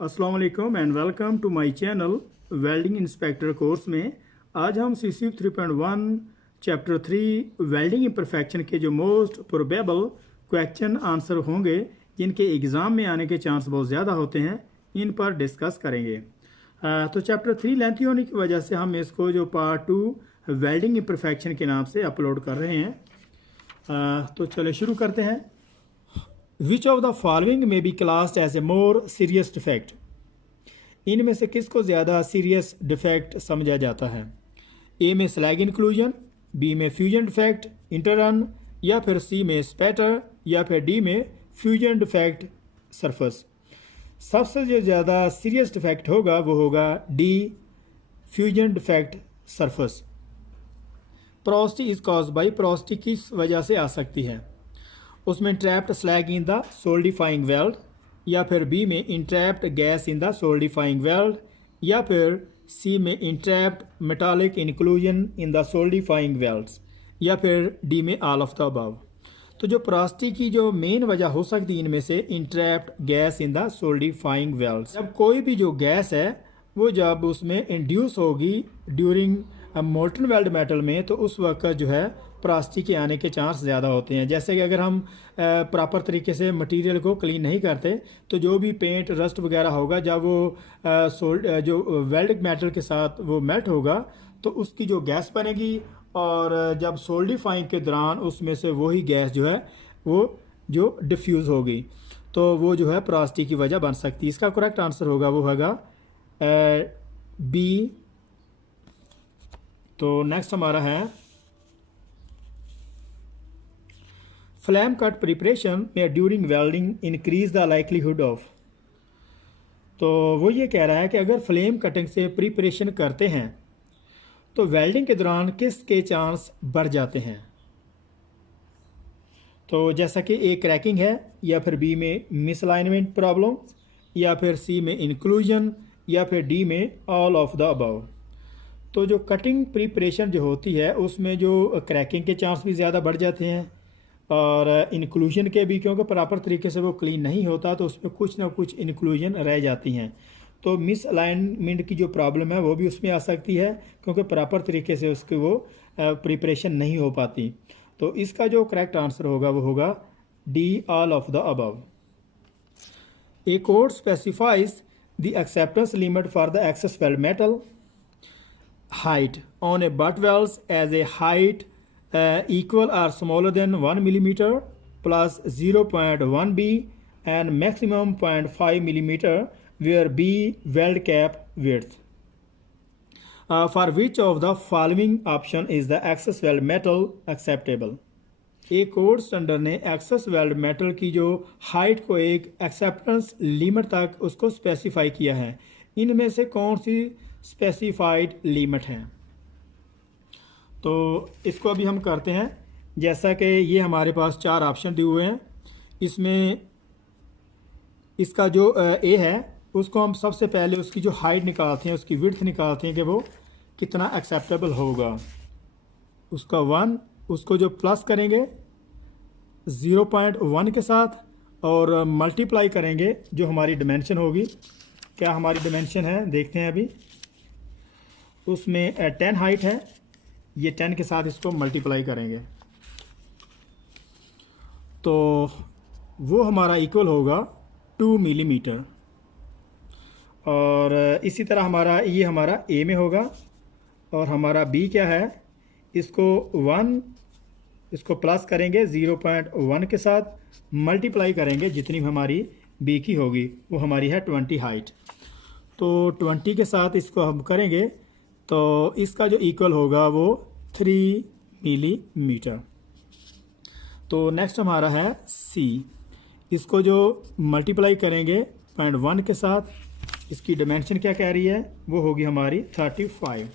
अस्सलाम वालेकुम and welcome to my channel welding inspector course में आज हम CC 3.1 चैप्टर 3 वेल्डिंग इम्परफेक्शन के जो मोस्ट प्रोबेबल क्वेश्चन आंसर होंगे जिनके एग्ज़ाम में आने के चांस बहुत ज़्यादा होते हैं इन पर डिस्कस करेंगे। तो चैप्टर 3 लेंथी होने की वजह से हम इसको जो पार्ट 2 वेल्डिंग इम्परफेक्शन के नाम से अपलोड कर रहे हैं। तो चले शुरू करते हैं। Which of the following may be classed as a more serious defect, इनमें से किसको ज़्यादा सीरियस डिफेक्ट समझा जाता है? ए में स्लैग इंक्लूजन, बी में फ्यूजन डिफेक्ट इंटररन, या फिर सी में स्पैटर, या फिर डी में फ्यूजन डिफेक्ट सरफेस। सबसे जो ज़्यादा सीरियस डिफेक्ट होगा वो होगा D, fusion defect surface. Porosity is caused by, porosity किस वजह से आ सकती है? उसमें trapped slag in the solidifying weld, या फिर बी में entrapped gas in the solidifying weld, या फिर सी में entrapped metallic inclusion in the solidifying welds, या फिर डी में ऑल ऑफ द अबव। तो जो पोरोसिटी की जो मेन वजह हो सकती है इनमें से इंट्रैप्ड gas in the solidifying welds. जब कोई भी जो गैस है वो जब उसमें इंड्यूस होगी ड्यूरिंग मोल्टन वेल्ड मेटल में, तो उस वक्त जो है पोरोसिटी के आने के चांस ज़्यादा होते हैं। जैसे कि अगर हम प्रॉपर तरीके से मटेरियल को क्लीन नहीं करते तो जो भी पेंट रस्ट वगैरह होगा जब वो जो वेल्ड मेटल के साथ वो मेल्ट होगा तो उसकी जो गैस बनेगी, और जब सोल्डिफाइंग के दौरान उसमें से वही गैस जो है वो जो डिफ्यूज़ होगी तो वो जो है पोरोसिटी की वजह बन सकती है। इसका करेक्ट आंसर होगा वो होगा बी। तो नेक्स्ट हमारा है फ्लैम कट प्रिपरेशन में during welding increase the likelihood of. तो वो ये कह रहा है कि अगर फ्लेम कटिंग से प्रिपरेशन करते हैं तो वेल्डिंग के दौरान किसके चांस बढ़ जाते हैं? तो जैसा कि ए क्रैकिंग है, या फिर बी में मिसअलाइनमेंट प्रॉब्लम, या फिर सी में इंक्लूजन, या फिर डी में ऑल ऑफ द अबव। तो जो कटिंग प्रिपरेशन जो होती है उसमें जो क्रैकिंग के चांस भी ज़्यादा बढ़ जाते हैं और इंक्लूजन के भी, क्योंकि प्रॉपर तरीके से वो क्लीन नहीं होता तो उसमें कुछ ना कुछ इंक्लूजन रह जाती हैं। तो मिस अलाइनमेंट की जो प्रॉब्लम है वो भी उसमें आ सकती है क्योंकि प्रॉपर तरीके से उसकी वो प्रिपरेशन नहीं हो पाती। तो इसका जो करेक्ट आंसर होगा वो होगा D, all of the above. A code specifies the acceptance limit for the excess weld metal height on a butt welds as a height equal or smaller than 1 millimeter plus 0.1 b and maximum 0.5 millimeter where b weld cap width. For which of the following option is the access weld metal acceptable? एक code standard ने access weld metal की जो height को एक acceptance limit तक उसको specify किया है। इनमें से कौन सी स्पेसिफाइड लिमिट है? तो इसको अभी हम करते हैं। जैसा कि ये हमारे पास 4 ऑप्शन दिए हुए हैं, इसमें इसका जो ए है उसको हम सबसे पहले उसकी जो हाइट निकालते हैं, उसकी विड्थ निकालते हैं कि वो कितना एक्सेप्टेबल होगा। उसका 1, उसको जो प्लस करेंगे 0.1 के साथ और मल्टीप्लाई करेंगे जो हमारी डिमेंशन होगी। क्या हमारी डिमेंशन है देखते हैं अभी। उसमें 10 हाइट है, ये 10 के साथ इसको मल्टीप्लाई करेंगे तो वो हमारा इक्वल होगा 2 मिलीमीटर। और इसी तरह हमारा ये हमारा ए में होगा, और हमारा बी क्या है, इसको 1, इसको प्लस करेंगे 0.1 के साथ मल्टीप्लाई करेंगे जितनी हमारी बी की होगी, वो हमारी है 20 हाइट। तो 20 के साथ इसको हम करेंगे तो इसका जो इक्वल होगा वो 3 मिलीमीटर। तो नेक्स्ट हमारा है सी, इसको जो मल्टीप्लाई करेंगे 0.1 के साथ, इसकी डिमेंशन क्या कह रही है, वो होगी हमारी 35।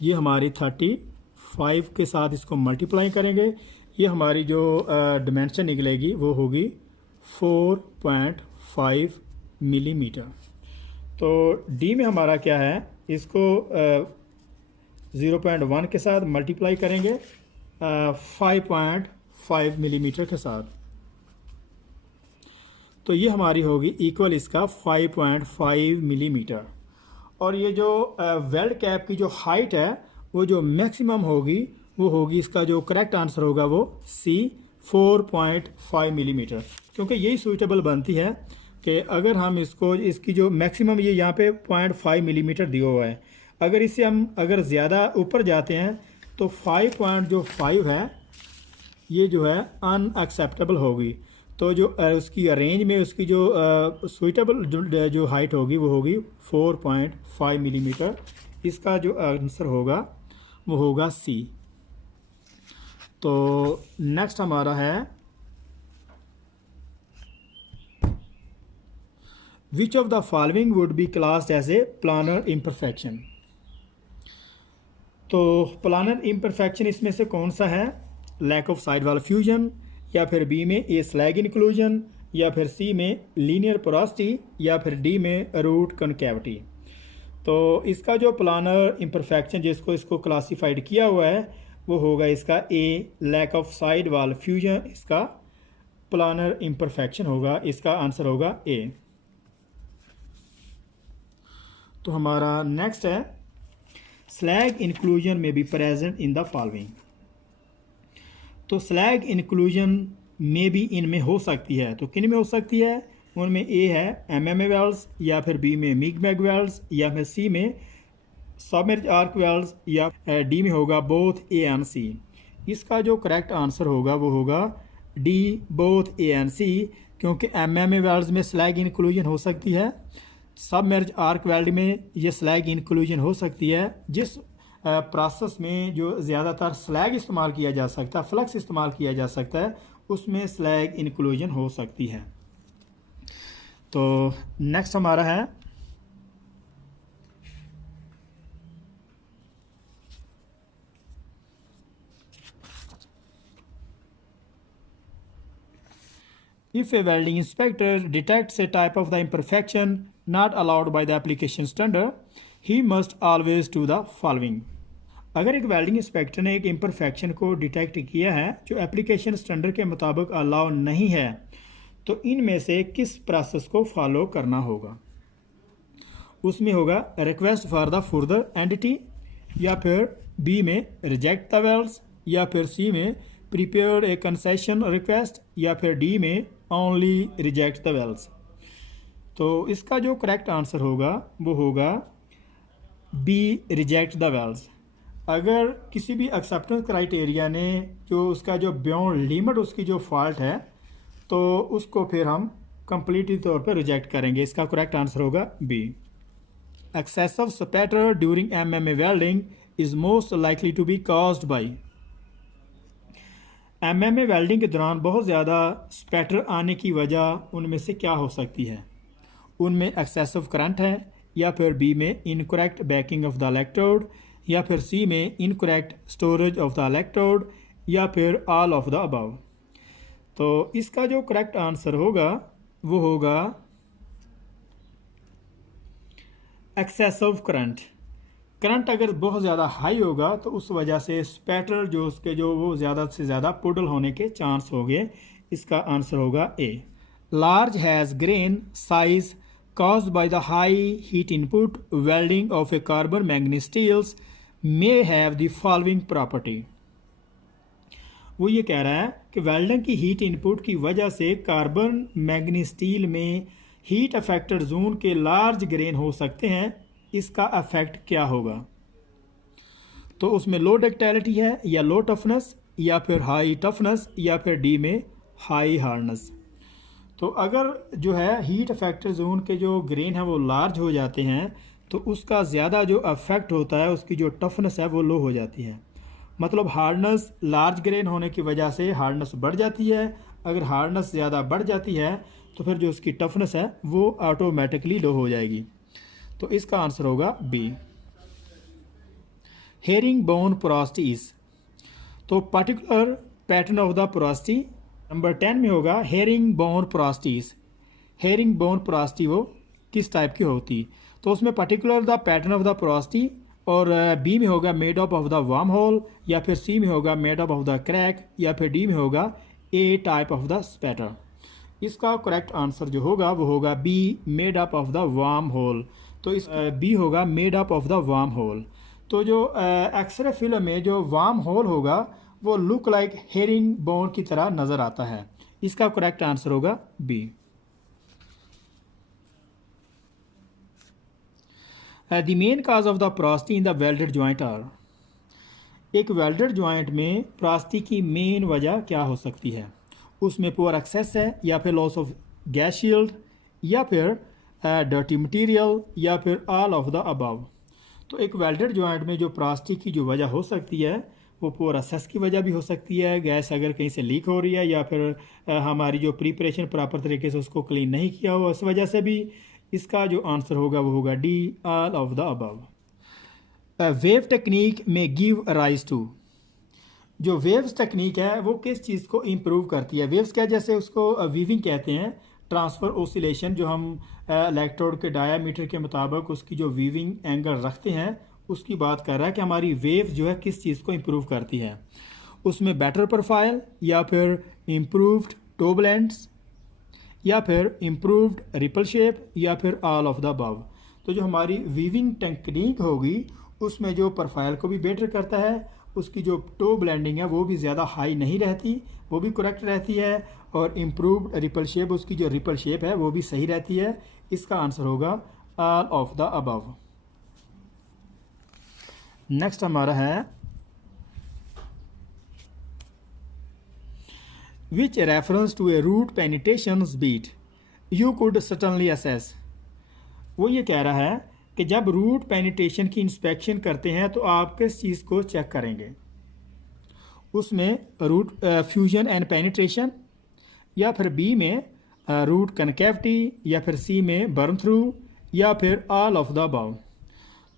ये हमारी 35 के साथ इसको मल्टीप्लाई करेंगे, ये हमारी जो डिमेंशन निकलेगी वो होगी 4.5 मिलीमीटर। तो डी में हमारा क्या है, इसको 0.1 के साथ मल्टीप्लाई करेंगे 5.5 मिलीमीटर के साथ। तो ये हमारी होगी इक्वल इसका 5.5 मिलीमीटर। और ये जो वेल्ड कैप की जो हाइट है वो जो मैक्सिमम होगी वो होगी, इसका जो करेक्ट आंसर होगा वो सी 4.5 मिलीमीटर, क्योंकि यही सूटेबल बनती है कि अगर हम इसकी जो मैक्सिमम ये यहाँ पे 0.5 मिलीमीटर दिया हुआ है, अगर इससे हम अगर ज़्यादा ऊपर जाते हैं तो 5.5 है ये जो है अनएक्सेप्टेबल होगी। तो जो उसकी रेंज में उसकी जो सूटेबल जो हाइट होगी वो होगी 4.5 मिलीमीटर। इसका जो आंसर होगा वो होगा सी। तो नेक्स्ट हमारा है which of the following would be classed as a planar imperfection. तो प्लानर इम्परफेक्शन इसमें से कौन सा है? Lack of side wall fusion, या फिर बी में ए स्लैग इंक्लूजन, या फिर सी में लीनियर पोरोसिटी, या फिर डी में रूट कनकेविटी। तो इसका जो प्लानर इम्परफेक्शन जिसको इसको क्लासिफाइड किया हुआ है वो होगा इसका a lack of side wall fusion, इसका प्लानर इम्परफेक्शन होगा, इसका आंसर होगा ए। तो हमारा नेक्स्ट है slag inclusion may be present in the following. तो स्लैग इंक्लूजन में भी इनमें हो सकती है, तो किन में हो सकती है? उनमें ए है एमएमए वेल्स, या फिर बी में मिगमैग वेल्स, या फिर सी में सबमर्ज आर्क वेल्स, या डी में होगा बोथ ए एंड सी। इसका जो करेक्ट आंसर होगा वो होगा डी बोथ ए एंड सी, क्योंकि एमएमए वेल्स में स्लैग इंक्लूजन हो सकती है, सबमर्ज आर्क वेल्ड में ये स्लैग इंक्लूजन हो सकती है। जिस प्रोसेस में जो ज़्यादातर स्लैग इस्तेमाल किया जा सकता है, फ्लक्स इस्तेमाल किया जा सकता है, उसमें स्लैग इंक्लूजन हो सकती है। तो नेक्स्ट हमारा है if a welding inspector detects a type of the imperfection not allowed by the application standard, he must always do the following. अगर एक वेल्डिंग इंस्पेक्टर ने एक इम्परफेक्शन को डिटेक्ट किया है जो एप्लीकेशन स्टैंडर्ड के मुताबिक अलाउ नहीं है, तो इनमें से किस प्रोसेस को फॉलो करना होगा? उसमें होगा request for the further entity, या फिर बी में रिजेक्ट द वेल्स, या फिर सी में प्रिपेयर ए कंसेशन रिक्वेस्ट, या फिर डी में ओनली रिजेक्ट द वेल्स। तो इसका जो करेक्ट आंसर होगा वो होगा बी रिजेक्ट द वेल्स। अगर किसी भी एक्सेप्टेंस क्राइटेरिया ने जो उसका जो बियॉन्ड लिमिट उसकी जो फॉल्ट है तो उसको फिर हम कंप्लीटली तौर पर रिजेक्ट करेंगे। इसका करेक्ट आंसर होगा B. Excessive spatter during MMA welding is most likely to be caused by. MMA welding के दौरान बहुत ज़्यादा स्पैटर आने की वजह उनमें से क्या हो सकती है? उनमें एक्सेसिव करंट है, या फिर बी में incorrect banking of the electrode, या फिर सी में incorrect storage of the electrode, या फिर ऑल ऑफ द अबव। तो इसका जो करेक्ट आंसर होगा वो होगा एक्सेसिव करंट। करंट अगर बहुत ज़्यादा हाई होगा तो उस वजह से स्पैटर जो उसके जो वो ज़्यादा से ज़्यादा पुडल होने के चांस होंगे। इसका आंसर होगा A. Large has grain size caused by the high heat input welding of a carbon manganese steels may have the following property। वो ये कह रहा है कि वेल्डिंग की हीट इनपुट की वजह से कार्बन मैंगनीज स्टील में हीट अफेक्टेड जोन के लार्ज ग्रेन हो सकते हैं। इसका अफेक्ट क्या होगा? तो उसमें लो डक्टिलिटी है, या लो टफनेस, या फिर हाई टफनेस, या फिर डी में हाई हार्डनेस। तो अगर जो है हीट अफेक्टेड जोन के जो ग्रेन है वो लार्ज हो जाते हैं तो उसका ज़्यादा जो अफेक्ट होता है उसकी जो टफनेस है वो लो हो जाती है। मतलब हार्डनेस लार्ज ग्रेन होने की वजह से हार्डनेस बढ़ जाती है। अगर हार्डनेस ज़्यादा बढ़ जाती है तो फिर जो उसकी टफनेस है वो ऑटोमेटिकली लो हो जाएगी। तो इसका आंसर होगा बी। Herring bone porosities. तो particular pattern of the porosity number 10 में होगा herring bone porosities. Herring bone porosity वो किस टाइप की होती? तो उसमें particular the pattern of the porosity, और बी में होगा made up of the worm hole, या फिर सी में होगा made up of the crack, या फिर डी में होगा a type of the spatter. इसका करेक्ट आंसर जो होगा वो होगा B, made up of the worm hole. तो इस बी होगा made up of the worm hole. तो जो एक्सरे फिल्म में जो वार्म होल होगा वो लुक लाइक हेरिंग बोन की तरह नज़र आता है। इसका करेक्ट आंसर होगा B. The main cause of the porosity in the welded joint are. एक वेल्डेड जॉइंट में प्रोस्टी की मेन वजह क्या हो सकती है? उसमें पुअर एक्सेस है, या फिर लॉस ऑफ गैस शील्ड, या फिर डर्टी मटेरियल, या फिर ऑल ऑफ द अबव। तो एक वेल्डेड जॉइंट में जो प्रोस्टी की जो वजह हो सकती है वो पुअर एक्सेस की वजह भी हो सकती है, गैस अगर कहीं से लीक हो रही है, या फिर हमारी जो प्रिपरेशन प्रॉपर तरीके से उसको क्लीन नहीं किया हुआ, उस वजह से भी। इसका जो आंसर होगा वो होगा D, all of the above. Wave technique में गिव राइज टू। जो वेव्स टेक्निक है वो किस चीज़ को इम्प्रूव करती है? वेव्स क्या, जैसे उसको वीविंग कहते हैं, ट्रांसफ़र ओसिलेशन, जो हम इलेक्ट्रोड के डायामीटर के मुताबिक उसकी जो वीविंग एंगल रखते हैं उसकी बात कर रहा है कि हमारी वेव जो है किस चीज़ को इम्प्रूव करती है। उसमें बेटर प्रोफाइल, या फिर इम्प्रूव्ड टोब लेंथ्स, या फिर इम्प्रूव्ड रिपल शेप, या फिर ऑल ऑफ द अबव। तो जो हमारी वीविंग टेक्निक होगी उसमें जो प्रोफाइल को भी बेटर करता है, उसकी जो टो ब्लेंडिंग है वो भी ज़्यादा हाई नहीं रहती, वो भी करेक्ट रहती है, और इम्प्रूव्ड रिपल शेप, उसकी जो रिपल शेप है वो भी सही रहती है। इसका आंसर होगा all of the above. Next हमारा है which reference to a root penetration bead you could certainly assess. वो ये कह रहा है कि जब रूट पेनिट्रेशन की इंस्पेक्शन करते हैं तो आप किस चीज़ को चेक करेंगे? उसमें रूट फ्यूजन एंड पेनिट्रेशन, या फिर बी में रूट कनकेविटी, या फिर सी में बर्न थ्रू, या फिर ऑल ऑफ द अबव।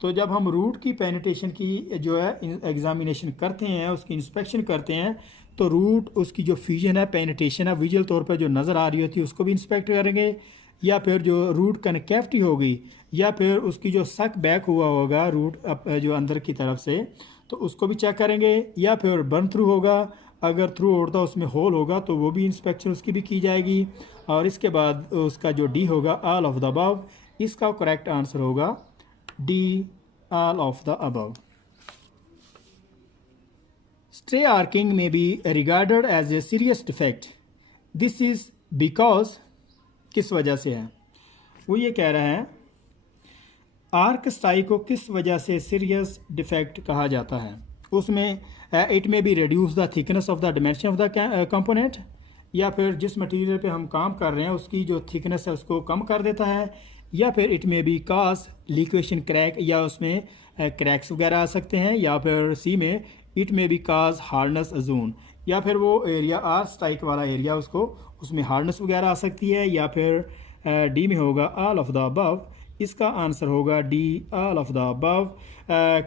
तो जब हम रूट की पेनिट्रेशन की जो है एग्जामिनेशन करते हैं, उसकी इंस्पेक्शन करते हैं, तो रूट उसकी जो फ्यूजन है, पेनिट्रेशन है, विजुअल तौर पर जो नज़र आ रही होती है उसको भी इंस्पेक्ट करेंगे, या फिर जो रूट कनकेविटी होगी, या फिर उसकी जो सक बैक हुआ होगा रूट जो अंदर की तरफ से, तो उसको भी चेक करेंगे, या फिर बर्न थ्रू होगा, अगर थ्रू होता उसमें होल होगा तो वो भी इंस्पेक्शन उसकी भी की जाएगी। और इसके बाद उसका जो डी होगा ऑल ऑफ द अबव। इसका करेक्ट आंसर होगा D, all of the above. Stray arcing may be regarded as a serious defect, this is because, किस वजह से है? वो ये कह रहा है आर्क स्टाई को किस वजह से सीरियस डिफेक्ट कहा जाता है? उसमें इट में be reduce the thickness of the dimension of the component, या फिर जिस मटेरियल पे हम काम कर रहे हैं उसकी जो थिकनेस है उसको कम कर देता है, या फिर इट में बी काज लिक्वेशन क्रैक, या उसमें क्रैक्स वगैरह आ सकते हैं, या फिर सी में इट में बी काज हार्डनेस जोन, या फिर वो एरिया आर्क स्ट्राइक वाला एरिया उसको उसमें हार्डनेस वगैरह आ सकती है, या फिर डी में होगा ऑल ऑफ द अबव। इसका आंसर होगा D, all of the above,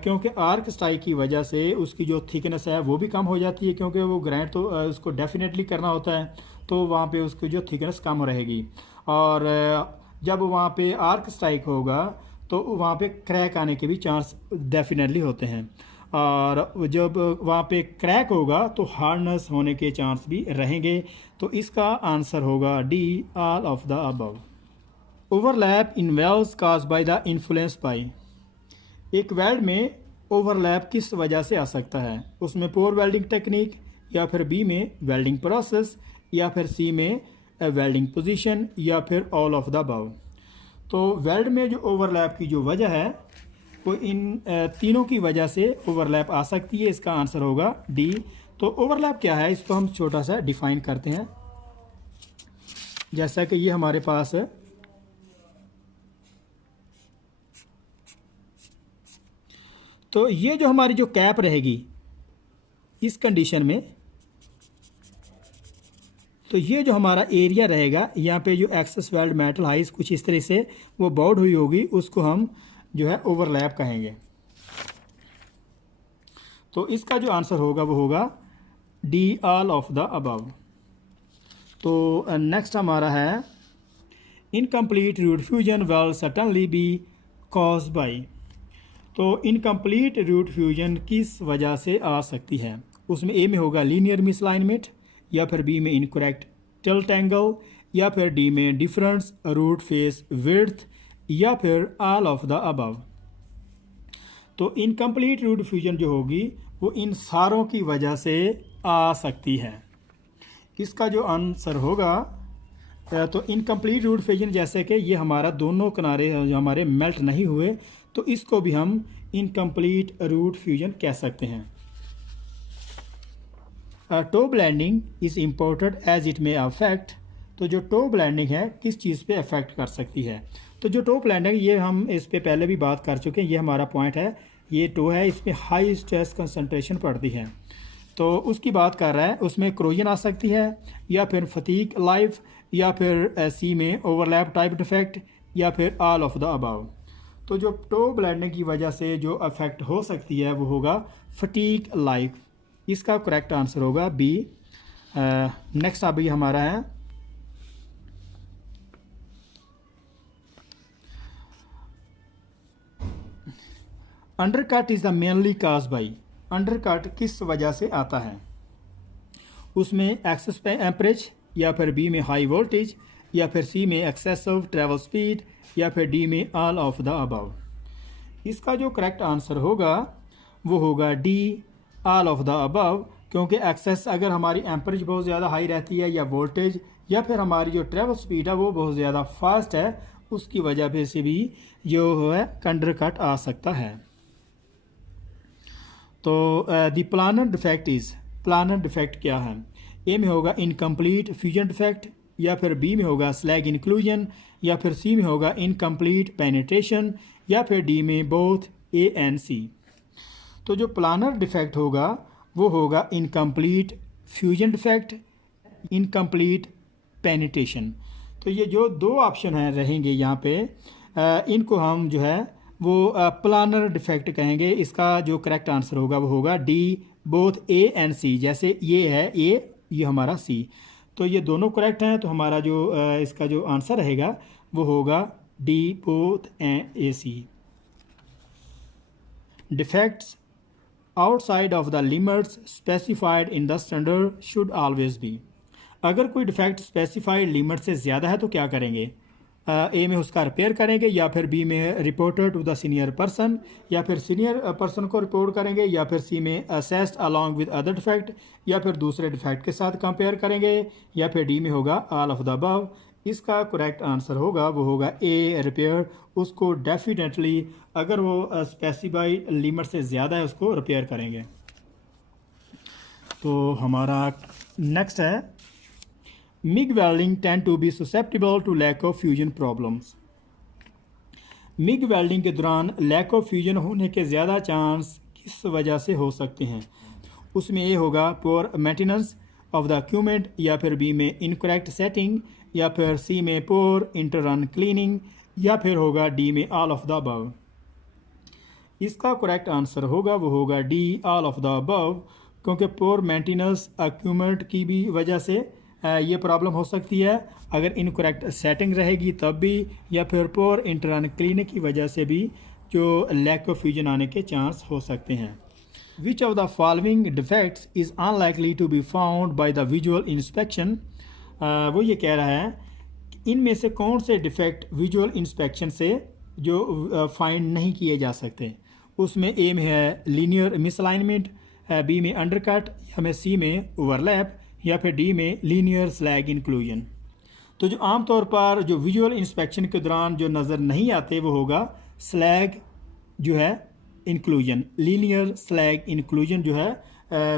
क्योंकि आर्क स्ट्राइक की वजह से उसकी जो थिकनेस है वो भी कम हो जाती है, क्योंकि वो ग्राइंड तो उसको डेफिनेटली करना होता है, तो वहाँ पे उसकी जो थिकनेस कम रहेगी। और जब वहाँ पे आर्क स्ट्राइक होगा तो वहाँ पे क्रैक आने के भी चांस डेफिनेटली होते हैं, और जब वहाँ पे क्रैक होगा तो हार्डनेस होने के चांस भी रहेंगे। तो इसका आंसर होगा D, all of the above. Overlap in welds caused by the influence by. एक वेल्ड में ओवरलैप किस वजह से आ सकता है? उसमें पोर वेल्डिंग टेक्निक, या फिर बी में वेल्डिंग प्रोसेस, या फिर सी में वेल्डिंग पोजीशन, या फिर ऑल ऑफ द अबव। तो वेल्ड में जो ओवरलैप की जो वजह है वो इन तीनों की वजह से ओवरलैप आ सकती है। इसका आंसर होगा डी। तो ओवरलैप क्या है इसको हम छोटा सा डिफाइन करते हैं। जैसा कि ये हमारे पास है, तो ये जो हमारी जो कैप रहेगी इस कंडीशन में, तो ये जो हमारा एरिया रहेगा यहाँ पे जो एक्सेस वेल्ड मेटल हाइस कुछ इस तरह से वो बाउंड हुई होगी, उसको हम जो है ओवरलैप कहेंगे। तो इसका जो आंसर होगा वो होगा D, all of the above. तो नेक्स्ट हमारा है incomplete root fusion will certainly be caused by. तो इनकम्प्लीट रूट फ्यूजन किस वजह से आ सकती है? उसमें ए में होगा लीनियर मिसलाइनमेंट, या फिर बी में इनकरेक्ट टिल्ट एंगल, या फिर डी में डिफरेंस रूट फेस विड्थ, या फिर ऑल ऑफ द अबव। तो इनकम्प्लीट रूट फ्यूजन जो होगी वो इन सारों की वजह से आ सकती है। इसका जो आंसर होगा तो इनकम्प्लीट रूट फ्यूजन, जैसे कि ये हमारा दोनों किनारे जो हमारे मेल्ट नहीं हुए, तो इसको भी हम इनकम्प्लीट रूट फ्यूजन कह सकते हैं। Toe blending is important as it may affect. तो जो टो ब्लेंडिंग है किस चीज़ पे अफेक्ट कर सकती है? तो जो टो ब्लेंडिंग, ये हम इस पे पहले भी बात कर चुके हैं, ये हमारा पॉइंट है। ये टो है, इसमें हाई स्ट्रेस कंसंट्रेशन पड़ती है, तो उसकी बात कर रहा है। उसमें क्रोजन आ सकती है, या फिर फटीग लाइफ, या फिर सी में ओवरलैप टाइप डिफेक्ट, या फिर ऑल ऑफ द अबव। तो जो टो ब्लेंडिंग की वजह से जो अफेक्ट हो सकती है वो होगा फटीग लाइफ। इसका करेक्ट आंसर होगा बी। नेक्स्ट अभी हमारा है undercut is the mainly cause by. Undercut किस वजह से आता है? उसमें एक्सेस एम्परेज, या फिर बी में हाई वोल्टेज, या फिर सी में एक्सेसिव ट्रैवल स्पीड, या फिर डी में ऑल ऑफ द अबव। इसका जो करेक्ट आंसर होगा वो होगा D, all of the above. क्योंकि एक्सेस अगर हमारी एम्परेज बहुत ज़्यादा हाई रहती है, या वोल्टेज, या फिर हमारी जो ट्रैवल स्पीड है वो बहुत ज़्यादा फास्ट है, उसकी वजह से भी जो है अंडरकट आ सकता है। तो the planar defect is, planar defect क्या है? ए में होगा इनकम्प्लीट फ्यूजन डिफेक्ट, या फिर बी में होगा स्लैग इंक्लूजन, या फिर सी में होगा इनकम्प्लीट पेनिट्रेशन, या फिर डी में बोथ ए एंड सी। तो जो प्लानर डिफेक्ट होगा वो होगा incomplete fusion defect, incomplete penetration. तो ये जो दो ऑप्शन हैं रहेंगे यहाँ पे, इनको हम जो है वो प्लानर डिफेक्ट कहेंगे। इसका जो करेक्ट आंसर होगा वो होगा डी, बोथ ए एंड सी। जैसे ये है ए, ये हमारा सी, तो ये दोनों करेक्ट हैं। तो हमारा जो इसका जो आंसर रहेगा वो होगा D, both and A C. Defects outside of the limits specified in the standard should always be. अगर कोई डिफेक्ट स्पेसिफाइड लिमिट से ज़्यादा है तो क्या करेंगे? ए में उसका रिपेयर करेंगे, या फिर बी में reported to the senior person, या फिर सीनियर पर्सन को रिपोर्ट करेंगे, या फिर सी में assessed along with other defect, या फिर दूसरे डिफेक्ट के साथ कंपेयर करेंगे, या फिर डी में होगा ऑल ऑफ द अबव। इसका करेक्ट आंसर होगा वो होगा ए, रिपेयर। उसको डेफिनेटली अगर वो स्पेसिफाइड लिमिट से ज़्यादा है उसको रिपेयर करेंगे। तो हमारा नेक्स्ट है MIG welding tend to be susceptible to lack of fusion problems। MIG welding के दौरान lack of fusion होने के ज़्यादा चांस किस वजह से हो सकते हैं? उसमें ए होगा poor maintenance of the equipment, या फिर बी में incorrect setting, या फिर सी में poor inter-run cleaning, या फिर होगा डी में all of the above। इसका करेक्ट आंसर होगा वो होगा D, all of the above। क्योंकि poor maintenance equipment की भी वजह से ये प्रॉब्लम हो सकती है, अगर इनकरेक्ट सेटिंग रहेगी तब भी, या फिर पोर इंटरन क्लीनिंग की वजह से भी जो लैक ऑफ फ्यूजन आने के चांस हो सकते हैं। Which of the following defects is unlikely to be found by the visual inspection. वो ये कह रहा है कि इनमें से कौन से डिफेक्ट विजुअल इंस्पेक्शन से जो फाइंड नहीं किए जा सकते? उसमें ए में है लीनियर मिसअलाइनमेंट, बी में अंडरकट, या में सी में ओवरलैप, या फिर डी में लीनियर स्लैग इंक्लूजन। तो जो आमतौर पर जो विजुअल इंस्पेक्शन के दौरान जो नज़र नहीं आते वो होगा स्लैग जो है इंक्लूजन, लीनियर स्लैग इंक्लूजन जो है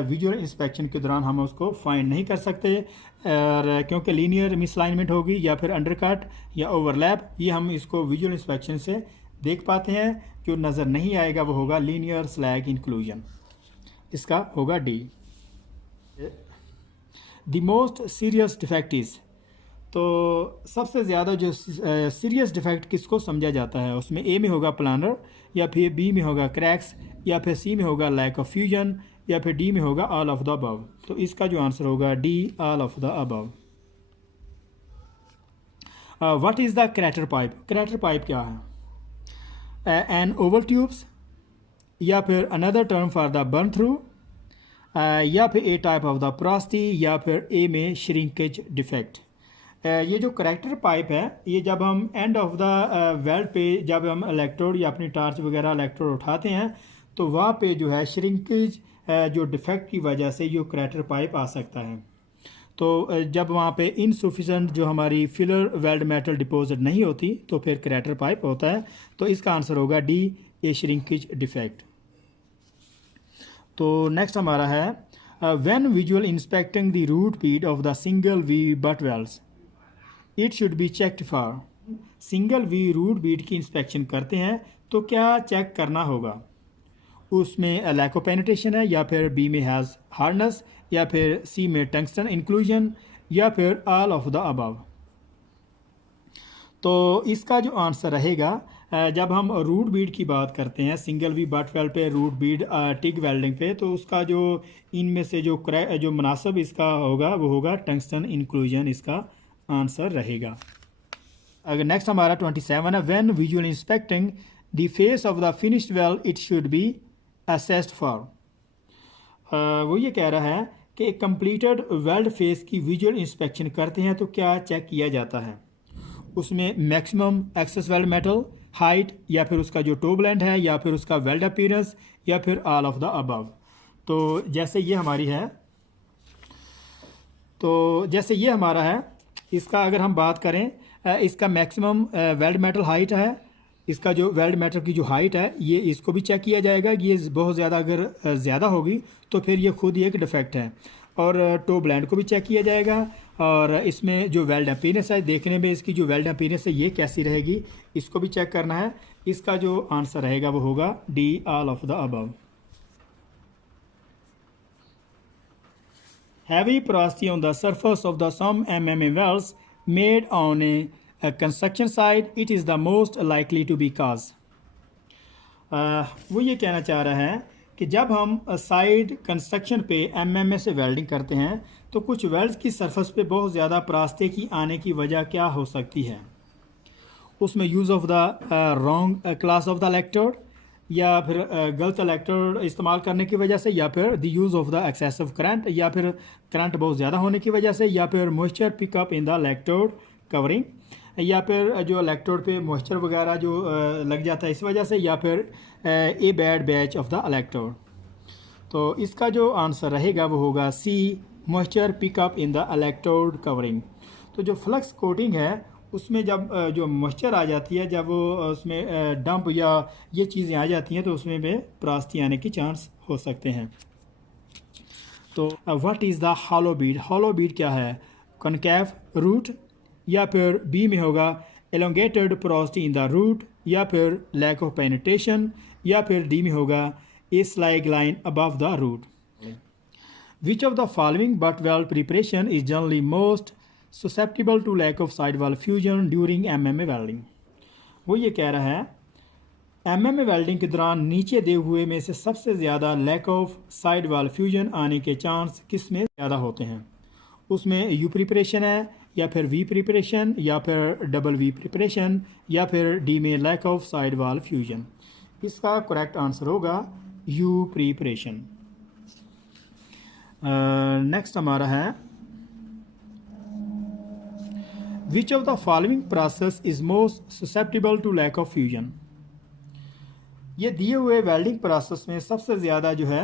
विजुअल इंस्पेक्शन के दौरान हम उसको फाइंड नहीं कर सकते, और क्योंकि लीनियर मिसअलाइनमेंट होगी या फिर अंडरकट या ओवरलैप, ये हम इसको विजुअल इंस्पेक्शन से देख पाते हैं। जो नज़र नहीं आएगा वो होगा लीनियर स्लैग इंक्लूजन। इसका होगा D. The most serious defect is, तो सबसे ज़्यादा जो सीरियस डिफेक्ट किसको समझा जाता है? उसमें ए में होगा प्लानर, या फिर बी में होगा क्रैक्स, या फिर सी में होगा लैक ऑफ फ्यूजन, या फिर डी में होगा ऑल ऑफ द अबव। तो इसका जो आंसर होगा D, all of the above. What is the crater pipe? Crater pipe क्या है? एन ओवल ट्यूब्स, या फिर another term for the burn through, या फिर a type of the porosity, या फिर ए में श्रिंकेज डिफेक्ट। ये जो करेक्टर पाइप है, ये जब हम एंड ऑफ द वेल्ड पे जब हम इलेक्ट्रोड या अपनी टार्च वगैरह इलेक्ट्रोड उठाते हैं तो वहाँ पे जो है श्रिंकेज जो डिफेक्ट की वजह से ये करेक्टर पाइप आ सकता है। तो जब वहाँ पे इनसफिशेंट जो हमारी फिलर वेल्ड मेटल डिपॉजिट नहीं होती तो फिर करेक्टर पाइप होता है। तो इसका आंसर होगा डी, ए श्रिंकेज डिफेक्ट। तो नेक्स्ट हमारा है when visual inspecting the root bead of the single V butt welds it should be checked for. Single V root bead की इंस्पेक्शन करते हैं तो क्या चेक करना होगा? उसमें लैक ऑफ पेनिट्रेशन है, या फिर बी में हैज़ हार्डनेस, या फिर सी में टंगस्टन इंक्लूजन, या फिर ऑल ऑफ द अबव। तो इसका जो आंसर रहेगा जब हम रूट बीड की बात करते हैं सिंगल वी बट वेल्ड पे, रूट बीड टिग वेल्डिंग पे, तो उसका जो इनमें से जो मुनासिब इसका होगा वो होगा टंगस्टन इंक्लूजन, इसका आंसर रहेगा। अगर नेक्स्ट हमारा 27 है when visual inspecting the face of the finished weld it should be assessed for. वो ये कह रहा है कि एक कंप्लीटेड वेल्ड फेस की विजुअल इंस्पेक्शन करते हैं तो क्या चेक किया जाता है? उसमें maximum excess weld metal height, या फिर उसका जो टो ब्लेंड है, या फिर उसका वेल्ड अपीयरेंस, या फिर ऑल ऑफ द अबव। तो जैसे ये हमारा है इसका अगर हम बात करें इसका मैक्सिमम वेल्ड मेटल हाइट है, इसका जो वेल्ड मेटल की जो हाइट है ये इसको भी चेक किया जाएगा। ये बहुत ज़्यादा अगर ज़्यादा होगी तो फिर ये खुद ही एक डिफेक्ट है। और टो ब्लेंड को भी चेक किया जाएगा। और इसमें जो वेल्ड अपीयरेंस है, देखने में इसकी जो वेल्ड अपीयरेंस है ये कैसी रहेगी, इसको भी चेक करना है। इसका जो आंसर रहेगा वो होगा D, all of the above. Heavy porosity on the surface of the some MMA wells made on a construction site, it is the most likely to be cause. वो ये कहना चाह रहा है कि जब हम साइड कंस्ट्रक्शन पे MMA से वेल्डिंग करते हैं तो कुछ वेल्ड्स की सरफेस पे बहुत ज़्यादा परास्ते की आने की वजह क्या हो सकती है? उसमें use of the wrong class of the electrode, या फिर गलत इलेक्ट्रोड इस्तेमाल करने की वजह से, या फिर the use of the excessive current, या फिर करंट बहुत ज़्यादा होने की वजह से, या फिर moisture pickup in the electrode covering, या फिर जो इलेक्ट्रोड पे मॉइस्चर वगैरह जो लग जाता है इस वजह से, या फिर a bad batch of the electrode. तो इसका जो आंसर रहेगा वो होगा C, moisture pickup in the electrode covering. तो जो फ्लक्स कोटिंग है उसमें जब जो मॉइस्चर आ जाती है, जब वो उसमें डंप या ये चीज़ें आ जाती हैं तो उसमें भी परास्ती आने की चांस हो सकते हैं। तो what is the hollow bead? Hollow bead क्या है? कॉनकेव रूट, या फिर बी में होगा elongated porosity in the root, या फिर लैक ऑफ पेनिट्रेशन, या फिर डी में होगा a slag line above the root. Which of the following butt weld preparation is generally most susceptible to lack of sidewall fusion during MMA welding? वो ये कह रहा है MMA वेल्डिंग के दौरान नीचे दिए हुए में से सबसे ज़्यादा लैक ऑफ साइड वाल फ्यूजन आने के चांस किस में ज़्यादा होते हैं? उसमें यू प्रिपरेशन है, या फिर वी प्रिपरेशन, या फिर डबल वी प्रिपरेशन, या फिर डी में लैक ऑफ साइड वाल फ्यूजन। इसका करेक्ट आंसर होगा यू प्रिपरेशन। नेक्स्ट हमारा है Which of the following process is most susceptible to lack of fusion? ये दिए हुए वेल्डिंग प्रोसेस में सबसे ज़्यादा जो है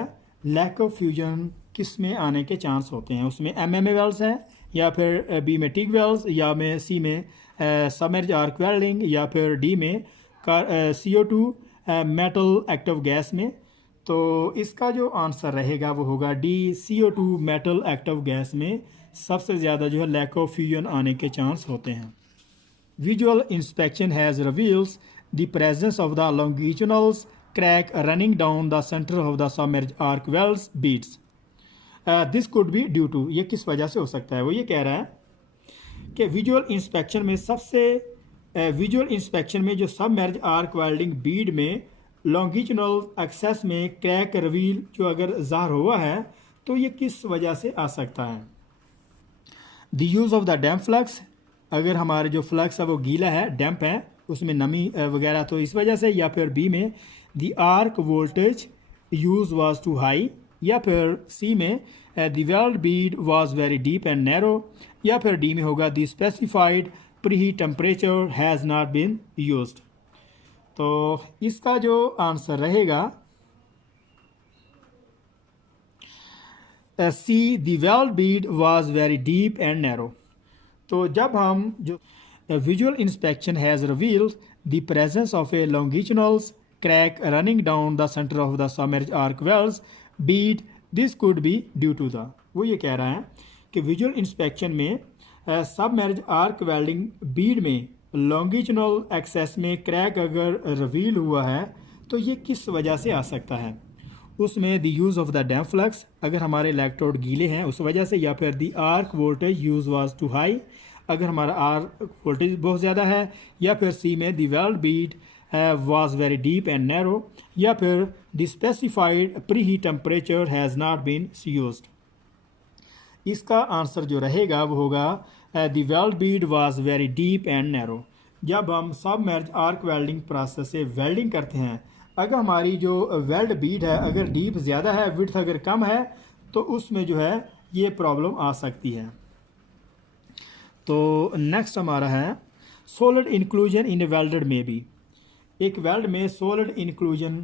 लैक ऑफ फ्यूजन किस में आने के चांस होते हैं? उसमें MMA वेल्स हैं, या फिर बी में टिग वेल्स, या में सी में सबमर्ज आर्क वेल्डिंग, या फिर डी में CO2 मेटल एक्टिव गैस में। तो इसका जो आंसर रहेगा वो होगा D, CO2 metal active gas में सबसे ज़्यादा जो है लैक ऑफ फ्यूजन आने के चांस होते हैं। Visual inspection has reveals the presence of the longitudinal crack running down the centre of the submerge arc welds beads. This could be due to, ये किस वजह से हो सकता है? वो ये कह रहा है कि विजुअल इंस्पेक्शन में जो सबमर्ज आर्क वेल्डिंग बीड में लॉन्गिट्यूडनल एक्सेस में क्रैक रिवील जो अगर ज़ाहिर हुआ है तो ये किस वजह से आ सकता है? The use of the damp flux, अगर हमारे जो फ्लक्स है वो गीला है, डैम्प है, उसमें नमी वगैरह, तो इस वजह से, या फिर बी में the arc voltage use was too high, या फिर सी में the weld bead was very deep and narrow, या फिर डी में होगा the specified pre heat temperature has not been used. तो इसका जो आंसर रहेगा C the weld bead was very deep and narrow. तो जब हम जो visual inspection has revealed the presence of a longitudinal crack running down the centre of the submerge arc welds bead this could be due to the, वो ये कह रहा है कि विजुअल इंस्पेक्शन में सबमर्ज आर्क वेल्डिंग बीड में longitudinal excess में crack अगर रिवील हुआ है तो ये किस वजह से आ सकता है। उसमें the use of the damp flux, अगर हमारे इलेक्ट्रोड गीले हैं उस वजह से, या फिर the arc voltage use was too high, अगर हमारा आर्क वोल्टेज बहुत ज़्यादा है, या फिर सी में the weld bead was very deep and narrow, या फिर the specified pre heat temperature has not been used. इसका आंसर जो रहेगा वो होगा the weld bead was very deep and narrow. जब हम सबमर्ज आर्क वेल्डिंग प्रोसेस से वेल्डिंग करते हैं, अगर हमारी जो वेल्ड बीड है अगर डीप ज़्यादा है, विड्थ अगर कम है, तो उसमें जो है ये प्रॉब्लम आ सकती है। तो नेक्स्ट हमारा है solid inclusion in A welded में बी। एक वेल्ड में सॉलिड इंक्लूजन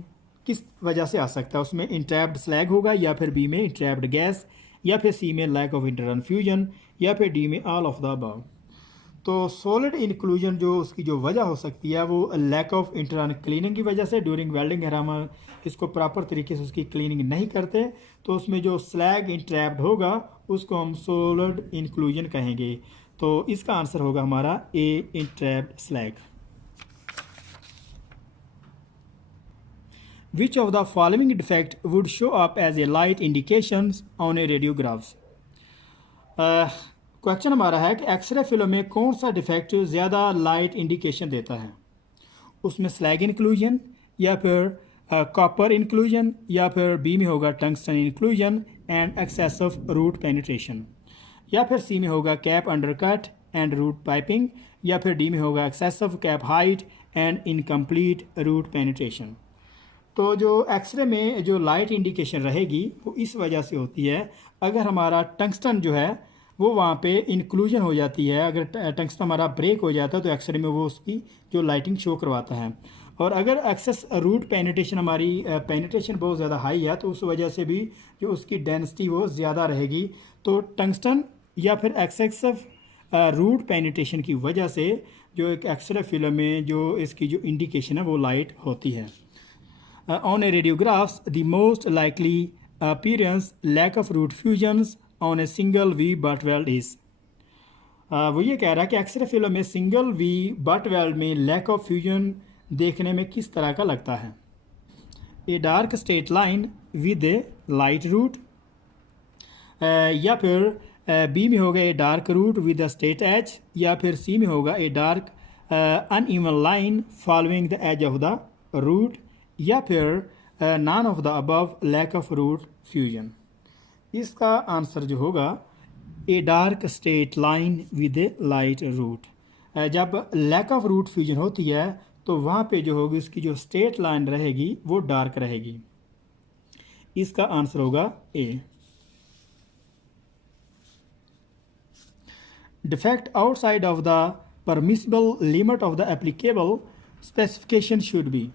किस वजह से आ सकता है, उसमें इंट्रैप्ड स्लैग होगा, या फिर बी में इंट्रैप्ड गैस, या फिर सी में लैक ऑफ इंटरनल फ्यूजन, या फिर डी में ऑल ऑफ द अबव। तो सॉलिड इंक्लूजन जो उसकी जो वजह हो सकती है वो लैक ऑफ इंटरनल क्लीनिंग की वजह से, ड्यूरिंग वेल्डिंग अगर हम इसको प्रॉपर तरीके से उसकी क्लीनिंग नहीं करते तो उसमें जो स्लैग इंट्रैप्ड होगा उसको हम सॉलिड इंक्लूजन कहेंगे। तो इसका आंसर होगा हमारा A entrapped slag. Which of the following defect would show up as a light indications on a radiographs. Question हमारा है कि एक्सरे फिल्म में कौन सा डिफेक्ट ज़्यादा लाइट इंडिकेशन देता है, उसमें स्लैग इंक्लूजन, या फिर कॉपर इंक्लूजन, या फिर बी में होगा tungsten inclusion and excessive root penetration, या फिर सी में होगा cap undercut and root piping, या फिर डी में होगा excessive cap height and incomplete root penetration. तो जो एक्सरे में जो लाइट इंडिकेशन रहेगी वो इस वजह से होती है, अगर हमारा टंगस्टन जो है वो वहाँ पे इंक्लूजन हो जाती है, अगर टंगस्टन हमारा ब्रेक हो जाता है तो एक्सरे में वो उसकी जो लाइटिंग शो करवाता है। और अगर एक्सेस रूट पेनिट्रेशन हमारी पेनिट्रेशन बहुत ज़्यादा हाई है तो उस वजह से भी जो उसकी डेंसिटी वो ज़्यादा रहेगी। तो टंगस्टन या फिर एक्सेसिव रूट पेनिट्रेशन की वजह से जो एक एक्सरे फिल्म में जो इसकी जो इंडिकेशन है वो लाइट होती है। On a radiographs the most likely appearance lack of root fusions on a single V butt weld is. वो ये कह रहा है कि एक्सरे फिल्म में सिंगल वी बट वेल्ड में लैक ऑफ फ्यूजन देखने में किस तरह का लगता है। A dark straight line with a light root, या फिर बी में होगा a dark root with a straight edge, या फिर सी में होगा a dark uneven line following the edge of the root, या फिर none of the above lack of root fusion. इसका आंसर जो होगा a dark straight line with a light root. जब लैक ऑफ रूट फ्यूजन होती है तो वहाँ पे जो होगी उसकी जो स्ट्रेट लाइन रहेगी वो डार्क रहेगी। इसका आंसर होगा A. Defect outside of the permissible limit of the applicable specification should be.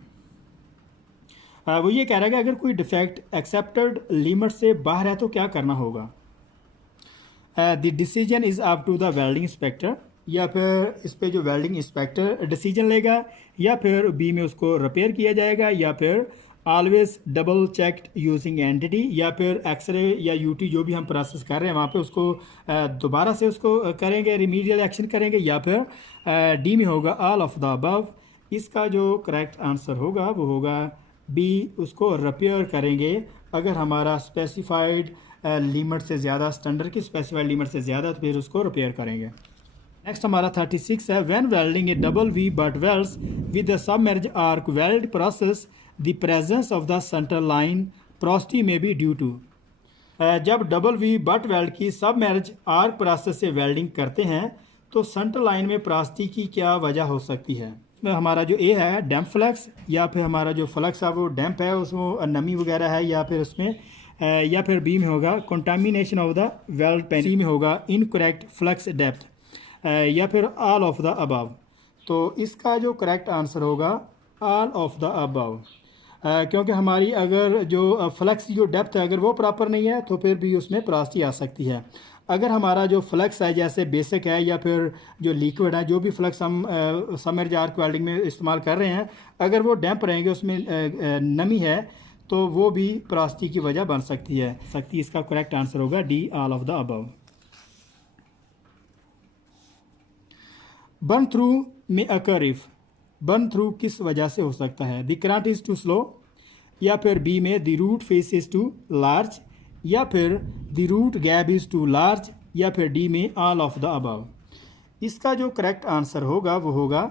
वो ये कह रहा है कि अगर कोई डिफेक्ट एक्सेप्टेड लिमिट से बाहर है तो क्या करना होगा। The decision is up to the welding inspector, या फिर इस पे जो वेल्डिंग इंस्पेक्टर डिसीजन लेगा, या फिर बी में उसको रिपेयर किया जाएगा, या फिर always double checked using entity, या फिर एक्सरे या यूटी जो भी हम प्रोसेस कर रहे हैं वहाँ पे उसको दोबारा से उसको करेंगे, रिमीडियल एक्शन करेंगे, या फिर डी में होगा ऑल ऑफ द अबव। इसका जो करेक्ट आंसर होगा वो होगा बी, उसको रिपेयर करेंगे अगर हमारा स्पेसिफाइड लिमिट से ज़्यादा, स्टैंडर्ड की स्पेसिफाइड लिमिट से ज़्यादा, तो फिर उसको रिपेयर करेंगे। नेक्स्ट हमारा 36 है when welding a double V butt welds with the submerge arc weld process the presence of the centre line porosity may be due to. जब डबल वी बट वेल्ड की सबमर्ज आर्क प्रोसेस से welding करते हैं तो centre line में porosity की क्या वजह हो सकती है। हमारा जो ए है डैम्प फ्लक्स, या फिर हमारा जो फ्लक्स है वो डैम्प है, उसमें नमी वगैरह है, या फिर उसमें या फिर बी में होगा contamination of the weld pen, C में होगा इनकरेक्ट फ्लक्स डेप्थ, या फिर ऑल ऑफ द अबव। तो इसका जो करेक्ट आंसर होगा ऑल ऑफ द अबव, क्योंकि हमारी अगर जो फ्लक्स जो डेप्थ है अगर वो प्रॉपर नहीं है तो फिर भी उसमें परास्ती आ सकती है। अगर हमारा जो फ्लक्स है जैसे बेसिक है या फिर जो लिक्विड है, जो भी फ्लक्स हम सबमर्ज आर्क वेल्डिंग में इस्तेमाल कर रहे हैं, अगर वो डैम्प रहेंगे, उसमें नमी है, तो वो भी परास्ती की वजह बन सकती है। इसका करेक्ट आंसर होगा D all of the above. Burn through में अकर इफ, बर्न थ्रू किस वजह से हो सकता है? The current is too slow, या फिर बी में the root face is too large, या फिर the root gap is too large, या फिर डी में ऑल ऑफ द अबव। इसका जो करेक्ट आंसर होगा वो होगा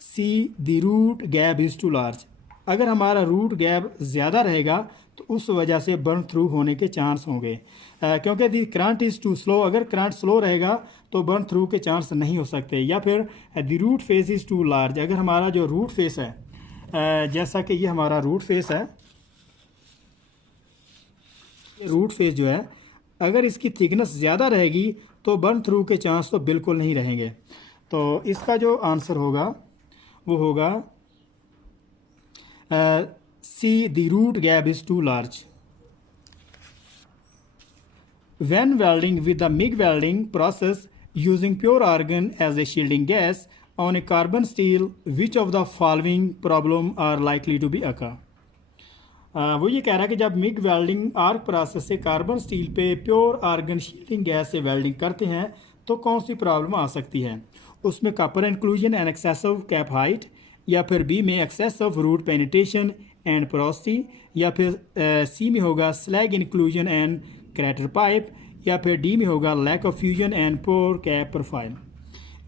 C, the root gap is too large. अगर हमारा रूट गैप ज़्यादा रहेगा तो उस वजह से बर्न थ्रू होने के चांस होंगे, क्योंकि the current is too slow, अगर करंट स्लो रहेगा तो बर्न थ्रू के चांस नहीं हो सकते। या फिर the root face is too large, अगर हमारा जो रूट फेस है, जैसा कि ये हमारा रूट फेस है, रूट फेस जो है अगर इसकी थिकनेस ज़्यादा रहेगी तो बर्न थ्रू के चांस तो बिल्कुल नहीं रहेंगे। तो इसका जो आंसर होगा वो होगा C, the root gap is too large. When welding with the MIG welding process using pure argon as a shielding gas on a carbon steel, which of the following problem are likely to be occur? वो ये कह रहा है कि जब MiG welding arc process से carbon steel पे pure argon shielding gas से वेल्डिंग करते हैं तो कौन सी प्रॉब्लम आ सकती है? उसमें copper inclusion and excessive cap height, या फिर बी में excessive root penetration and porosity, या फिर सी में होगा slag inclusion and crater pipe, या फिर डी में होगा lack of fusion and poor cap profile.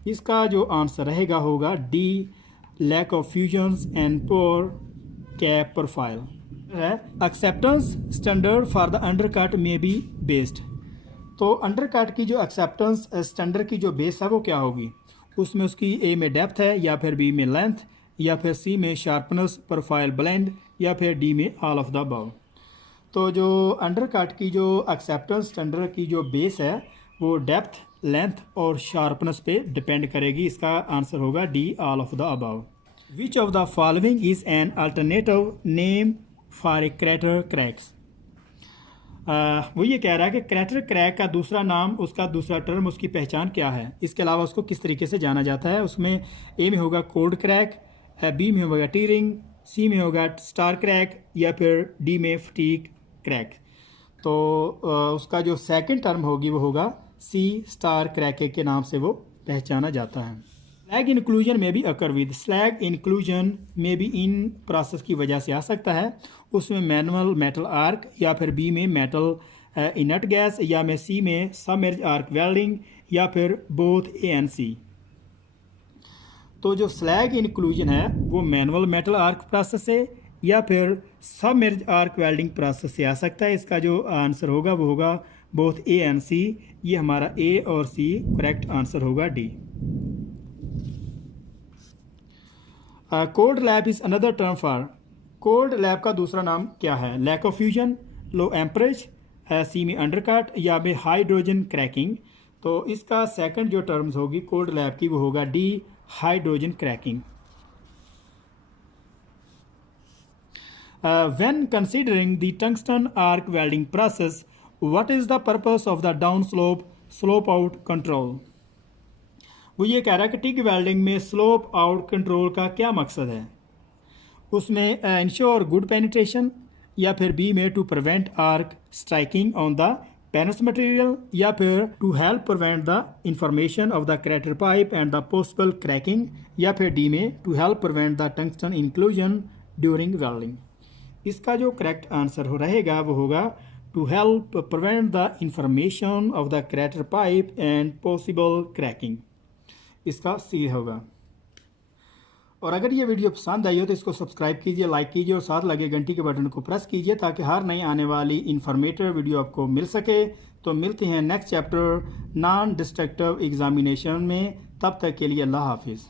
इसका जो आंसर रहेगा होगा D, lack of fusion and poor cap profile. Acceptance standard for the undercut में बी बेस्ड, तो अंडरकट की जो एक्सेप्टेंस स्टैंडर्ड की जो बेस है वो क्या होगी? उसमें उसकी ए में डेप्थ है, या फिर बी में लेंथ, या फिर सी में शार्पनेस प्रोफाइल ब्लेंड, या फिर डी में ऑल ऑफ द अबव। तो जो अंडरकट की जो एक्सेप्टेंस स्टैंडर्ड की जो बेस है वो डेप्थ, लेंथ और शार्पनेस पे डिपेंड करेगी। इसका आंसर होगा D, all of the above. Which of the following is an alternative name for a crater cracks? वो ये कह रहा है कि क्रैटर क्रैक का दूसरा नाम, उसका दूसरा टर्म, उसकी पहचान क्या है, इसके अलावा उसको किस तरीके से जाना जाता है। उसमें ए में होगा कोल्ड क्रैक, बी में होगा टीरिंग, सी में होगा स्टार क्रैक, या फिर डी में फटीक क्रैक। तो उसका जो सेकंड टर्म होगी वो होगा सी, स्टार क्रैक के नाम से वो पहचाना जाता है। स्लैग इंक्लूजन में भी अकर विद, स्लैग इंक्लूजन में भी इन प्रोसेस की वजह से आ सकता है। उसमें मैनुअल मेटल आर्क, या फिर बी में मेटल इनट गैस, या में सी में सबमर्ज आर्क वेल्डिंग, या फिर बोथ ए एंड सी। तो जो स्लैग इंक्लूजन है वो मैनुअल मेटल आर्क प्रोसेस से या फिर सबमर्ज आर्क वेल्डिंग प्रोसेस से आ सकता है। इसका जो आंसर होगा वो होगा बोथ ए एंड सी। ये हमारा ए और सी करेक्ट आंसर होगा D. Cold lap is another term for, cold lap का दूसरा नाम क्या है? Lack of fusion, low amperage, C में अंडरकट, या में हाइड्रोजन क्रैकिंग। तो इसका सेकंड जो टर्म्स होगी कोल्ड लैब की वो होगा D, hydrogen cracking. When considering the tungsten arc welding process, what is the purpose of the downslope slope out control? वो ये कह रहा है कि टिग वेल्डिंग में स्लोप आउट कंट्रोल का क्या मकसद है? उसमें इंश्योर गुड पेनिट्रेशन, या फिर बी में to prevent arc striking on the pens material, या फिर to help prevent the information of the crater pipe and the possible cracking, या फिर डी में to help prevent the tungsten inclusion during welding. इसका जो correct answer रहेगा वो होगा to help prevent the information of the crater pipe and possible cracking. इसका C होगा। और अगर ये वीडियो पसंद आई हो तो इसको सब्सक्राइब कीजिए, लाइक कीजिए और साथ लगे घंटी के बटन को प्रेस कीजिए ताकि हर नई आने वाली इन्फॉर्मेटिव वीडियो आपको मिल सके। तो मिलते हैं next chapter non destructive examination में। तब तक के लिए अल्लाह हाफिज़।